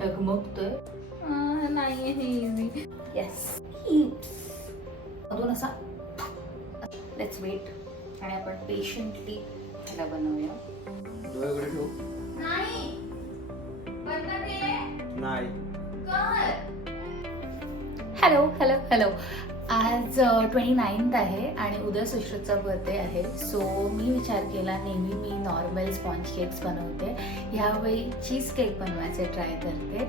डगमगतोय. नाही हे easy. Yes, अजून असा. लेट्स वेट आणि आपण पेशंटली ह्याला बनवूया. डोळ्याकडे ठेवू. नाही बंद के नाही. Hello hello hello. आज 29th आहे आणि उद्या सुश्रुतचा बर्थडे आहे. सो मी विचार केला, नेहमी मी नॉर्मल स्पॉन्ज केक्स बनवते, ह्यावेळी चीज केक बनवायचे ट्राय करते.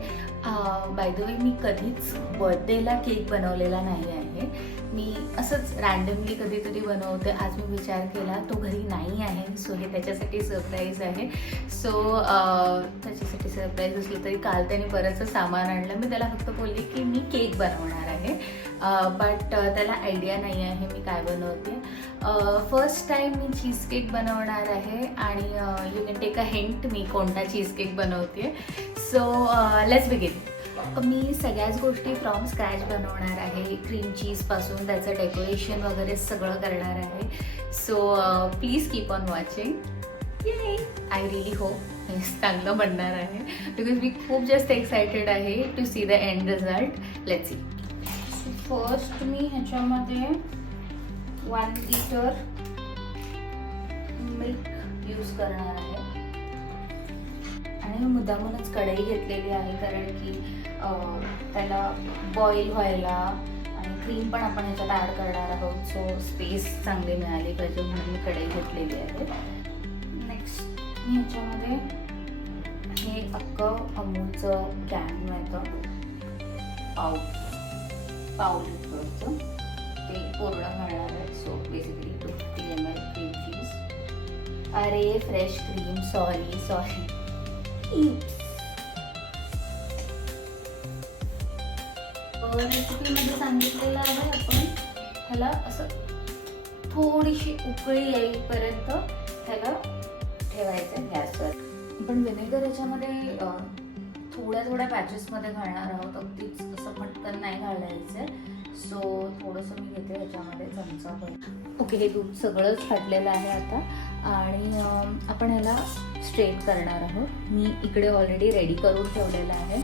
बाय द वे मी कधीच बर्थडेला केक बनवलेला नाही आहे. मी असंच रँडमली कधीतरी बनवते. आज मी विचार केला तो घरी नाही आहे, सो हे त्याच्यासाठी सरप्राईज आहे. सो त्याच्यासाठी सरप्राईज असलं तरी काल त्याने बरंचसं सामान आणलं. मी त्याला फक्त बोलले की मी केक बनवणार आहे, बट त्याला आयडिया नाही आहे मी काय बनवते. फर्स्ट टाईम मी चीज केक बनवणार आहे आणि you can take a hint मी कोणता चीज केक बनवते. So let's begin. मी सगळ्याच गोष्टी फ्रॉम स्क्रॅच बनवणार आहे. क्रीम चीजपासून त्याचं डेकोरेशन वगैरे सगळं करणार आहे. So please keep on watching. I relief hope हे चांगलं बनणार आहे, बिकॉज मी खूप जास्त एक्सायटेड आहे to see the end result. Let's see. First मी ह्याच्यामध्ये 1 लिटर मिल्क यूज करणार आहे आणि मी मुद्दामूनच कढई घेतलेली आहे कारण की त्याला बॉईल व्हायला आणि क्रीम पण आपण ह्याच्यात ॲड करणार आहोत. सो स्पेस चांगली मिळाली पाहिजे म्हणून मी कढई घेतलेली आहे. नेक्स्ट मी ह्याच्यामध्ये हे अख्खं अमूलचं कॅन मिळतं, पाव लिटरचं, ते पूर्ण घालणार आहे. So basically 250 ml cream cheese. अरे फ्रेश क्रीम, सॉरी. रेसिपीमध्ये सांगितलेलं आहे आपण ह्याला असं थोडीशी उकळी येईपर्यंत ह्याला ठेवायचं गॅसवर. आपण व्हिनेगर ह्याच्यामध्ये थोड्या पॅचेसमध्ये घालणार आहोत, अगदीच असं पटकन नाही घालायचं. सो थोडंसं मी घेते ह्याच्यामध्ये चमचाभर. ओके, हे दूध सगळंच फाटलेलं आहे आता आणि आपण ह्याला स्ट्रेट करणार आहोत. मी इकडे ऑलरेडी रेडी करून ठेवलेलं आहे.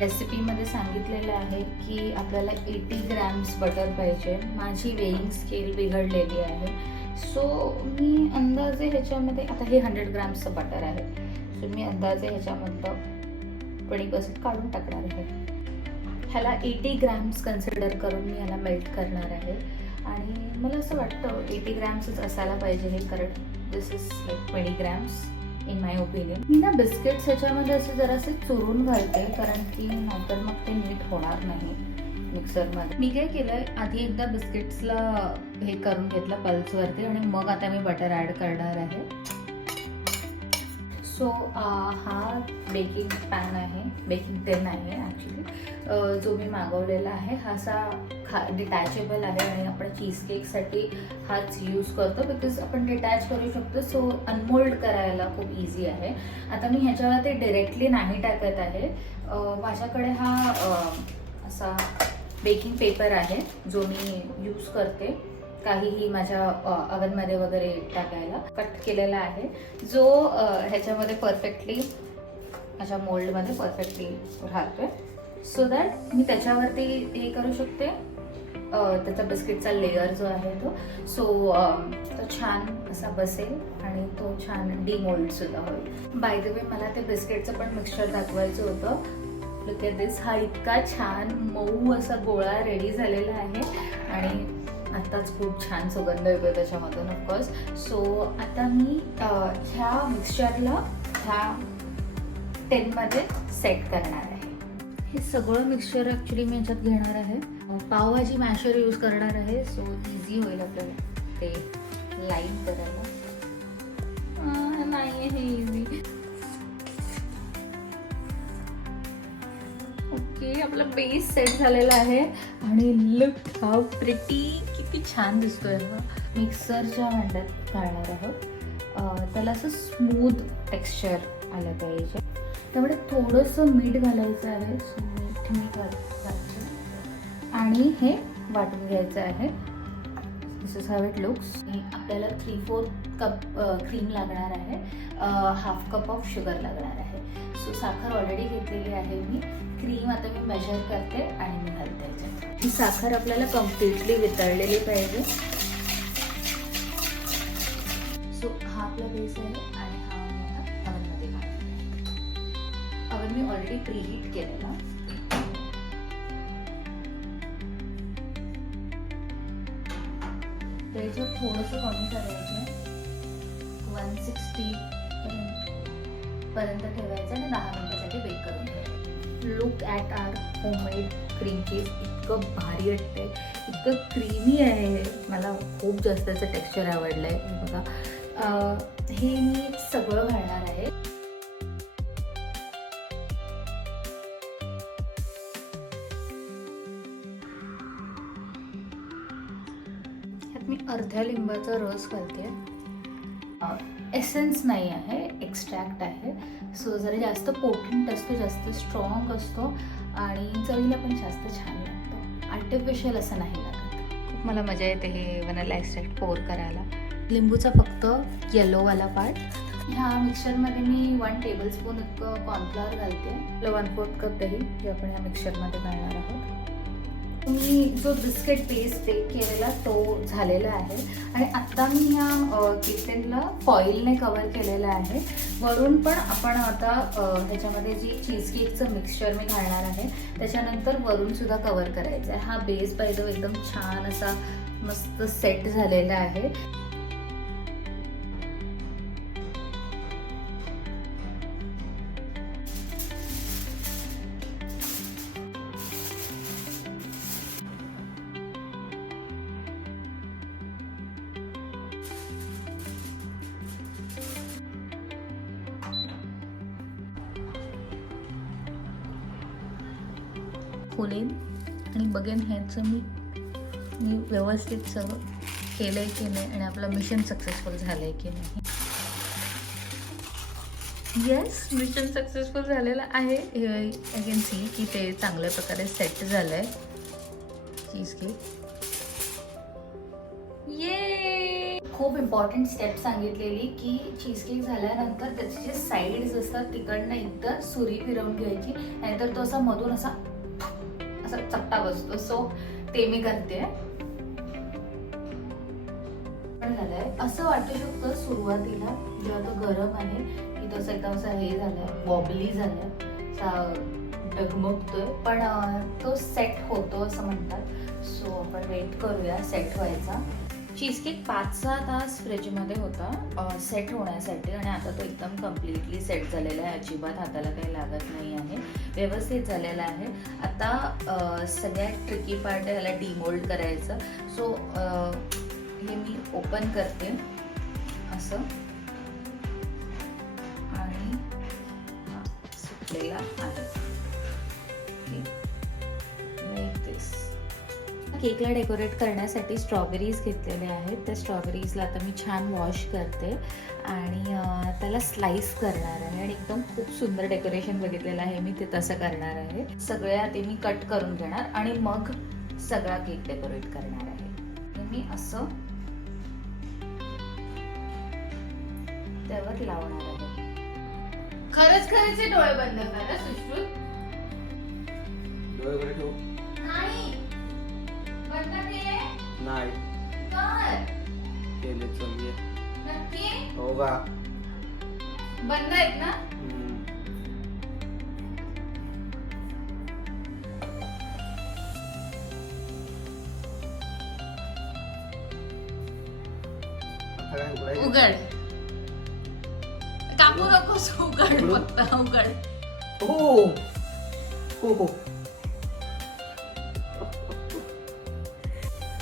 रेसिपीमध्ये सांगितलेलं आहे की आपल्याला 80 ग्रॅम्स बटर पाहिजे. माझी वेइंग स्केल बिघडलेली आहे, सो मी अंदाजे ह्याच्यामध्ये, आता हे 100 ग्रॅम्सचं बटर आहे, सो मी अंदाजे ह्याच्यामधलं 20% काढून टाकणार आहे. ह्याला 80 ग्रॅम्स कन्सिडर करून मी ह्याला मेल्ट करणार आहे आणि मला असं वाटतं 80 ग्रॅम्सच असायला पाहिजे हे, कारण this is like 20 grams in my opinion. मी ना बिस्किट्स ह्याच्यामध्ये असे जरासे चुरून घालते कारण की नंतर मग ते नीट होणार नाही मिक्सरमध्ये. मी काय केलंय, आधी एकदा बिस्किट्सला हे करून घेतलं पल्सवरती आणि मग आता मी बटर ॲड करणार आहे. सो हा बेकिंग पॅन आहे, बेकिंग टिन आहे ॲक्च्युली, जो मी मागवलेला आहे. हा असा डिटॅचेबल आहे आणि आपण चीज केकसाठी हाच यूज करतो बिकॉज आपण डिटॅच करू शकतो. सो अनमोल्ड करायला खूप इझी आहे. आता मी ह्याच्यावरती डिरेक्टली नाही टाकत आहे. माझ्याकडे हा असा बेकिंग पेपर आहे जो मी यूज करते काहीही माझ्या अव्हनमध्ये वगैरे टाकायला. कट केलेला आहे जो ह्याच्यामध्ये परफेक्टली माझ्या मोल्डमध्ये परफेक्टली राहतोय, सो दॅट मी त्याच्यावरती हे करू शकते. त्याचा बिस्किटचा लेअर जो आहे तो, सो तो छान असा बसेल आणि तो छान डिमोल्ड सुद्धा होईल. बाय द वे मला ते बिस्किटचं पण मिक्सचर दाखवायचं होतं. लुक ॲट दिस. हा इतका छान मऊ असा गोळा रेडी झालेला आहे आणि आत्ताच खूप छान सुगंध येतो त्याच्यामधून ऑफकोर्स. सो आता मी ह्या मिक्सचरला ह्या टिनमध्ये सेट करणार आहे. हे सगळं मिक्सचर ॲक्च्युली मी ह्याच्यात घेणार आहे. पावभाजी मॅशर यूज करणार आहे, सो इझी होईल आपल्याला ते लाईन करायला. नाही हे इझी. ओके, आपला बेस सेट झालेला आहे आणि लुक हाऊ प्रिटी, किती छान दिसतोय हा. मिक्सरच्या भांड्यात घालणार आहोत. त्याला असं स्मूथ टेक्स्चर आलं पाहिजे, त्यामुळे थोडंसं मीठ घालायचं आहे. मीठ मी घालायचं आणि हे वाटून घ्यायचं आहे. दिस इज हाव इट लुक्स. आपल्याला 3/4 कप क्रीम लागणार आहे, 1/2 कप ऑफ शुगर लागणार आहे. सो साखर ऑलरेडी घेतलेली आहे मी. क्रीम आता मी मेजर करते आणि मी घालते याच्यात. ही साखर आपल्याला कम्प्लिटली वितळलेली पाहिजे. सो हा आपला बेस आहे आणि हा मी आता अवनमध्ये घालते. अवन मी ऑलरेडी प्रीहीट केलेला. त्याचं थोडंसं कमी करायचं आहे, 160 पर्यंत ठेवायचं आणि 10 मिनिटासाठी बेक करून घ्यायचं. Look at our homemade cream cheese. इतकं भारी वाटतंय, इतकं क्रीमी आहे. मला खूप जास्त त्याचं टेक्स्चर आवडलं आहे. हे बघा, हे मी सगळं घालणार आहे. मी अर्ध्या लिंबाचा रस घालते. एसेन्स नाही आहे, एक्स्ट्रॅक्ट आहे. सो जरा जास्त पोटंट असतो, जास्त स्ट्रॉंग असतो आणि चवीला पण जास्त छान लागतो. आर्टिफिशियल असं नाही लागत. खूप मला मजा येते हे वनिला एक्स्ट्रॅक्ट पोर करायला. लिंबूचा फक्त येलोवाला पार्ट. ह्या मिक्सरमध्ये मी 1 टेबलस्पून इतकं कॉर्नफ्लॉवर घालते. 1/4 कप दही जे आपण ह्या मिक्सरमध्ये घालणार आहोत. मी जो बिस्किट बेस बेक केलेला तो झालेला आहे आणि आत्ता मी ह्या केकला फॉईलने कवर केलेलं आहे. वरून पण आपण आता ह्याच्यामध्ये जी चीज केकचं मिक्सचर मी घालणार आहे त्याच्यानंतर वरून सुद्धा कवर करायचं आहे. हा बेस पाहिजे एकदम छान असा मस्त सेट झालेला आहे. खोलेन आणि बघेन ह्याचं मी व्यवस्थित सगळं केलं आहे की नाही आणि आपलं मिशन सक्सेसफुल झालं आहे की नाही. येस, मिशन सक्सेसफुल झालेलं आहे. आय कॅन सी की ते चांगल्या प्रकारे सेट झालं आहे चीज केक. ये खूप इम्पॉर्टंट स्टेप सांगितलेली की चीज केक झाल्यानंतर त्याचे जे साईड्स असतात तिकडनं एकदा सुरी फिरवून घ्यायची, नाहीतर तो असा मधून असा चपटा बसतो. सो ते मी करते. पण झालंय असं वाटू शकतं सुरुवातीला जेव्हा तो गरम आहे की तो एकदम असा हे झालाय, बॉबली झालाय, डगमगतोय, पण तो सेट होतो असं म्हणतात. सो आपण वेट करूया सेट व्हायचा. चीज केक 5-6 तास फ्रीजमध्ये होता सेट होण्यासाठी आणि आता तो एकदम कम्प्लिटली सेट झालेला आहे. अजिबात हाताला काही लागत नाही आहे, व्यवस्थित झालेला आहे. आता सगळ्यात ट्रिकी पार्ट आहे ह्याला डिमोल्ड करायचं. सो हे मी ओपन करते असं आणि हा सुटलेला आहे. केकला डेकोरेट करण्यासाठी स्ट्रॉबेरीज घेतलेले आहेत. त्या स्ट्रॉबेरीजला आता मी छान वॉश करते आणि त्याला स्लाइस करणार आहे आणि एकदम खूप सुंदर डेकोरेशन बघितलेलं आहे मी, ते तसं करणार आहे. सगळ्या ते मी कट करून घेणार आणि मग सगळा केक डेकोरेट करणार आहे. मी असं त्यावर लावणार आहे. खरंच खरंच डोळे बंद करा सुश्रुत. डोळे बरे ठेव. नाही बंद केले नाही कर. केले चलिए. नक्की होगा. बंद आहेत ना. उघड. कापू नकोस, उघड फक्त उघड. हो हो.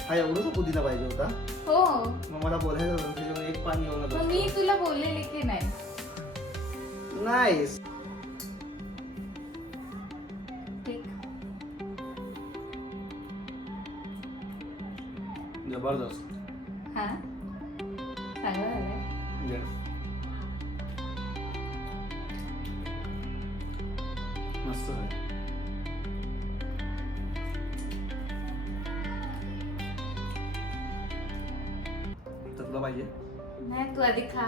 हा एवढंच पुदिना पाहिजे होता. हो मग मला बोलायचं होतं त्याच्यामुळे एक पान घेऊन आलो. मग मी तुला बोललेले की नाही. नाईस. जबरदस्त. हा चांगलं झालंय. मस्त आहे. पाहिजे नाही तू आधी खा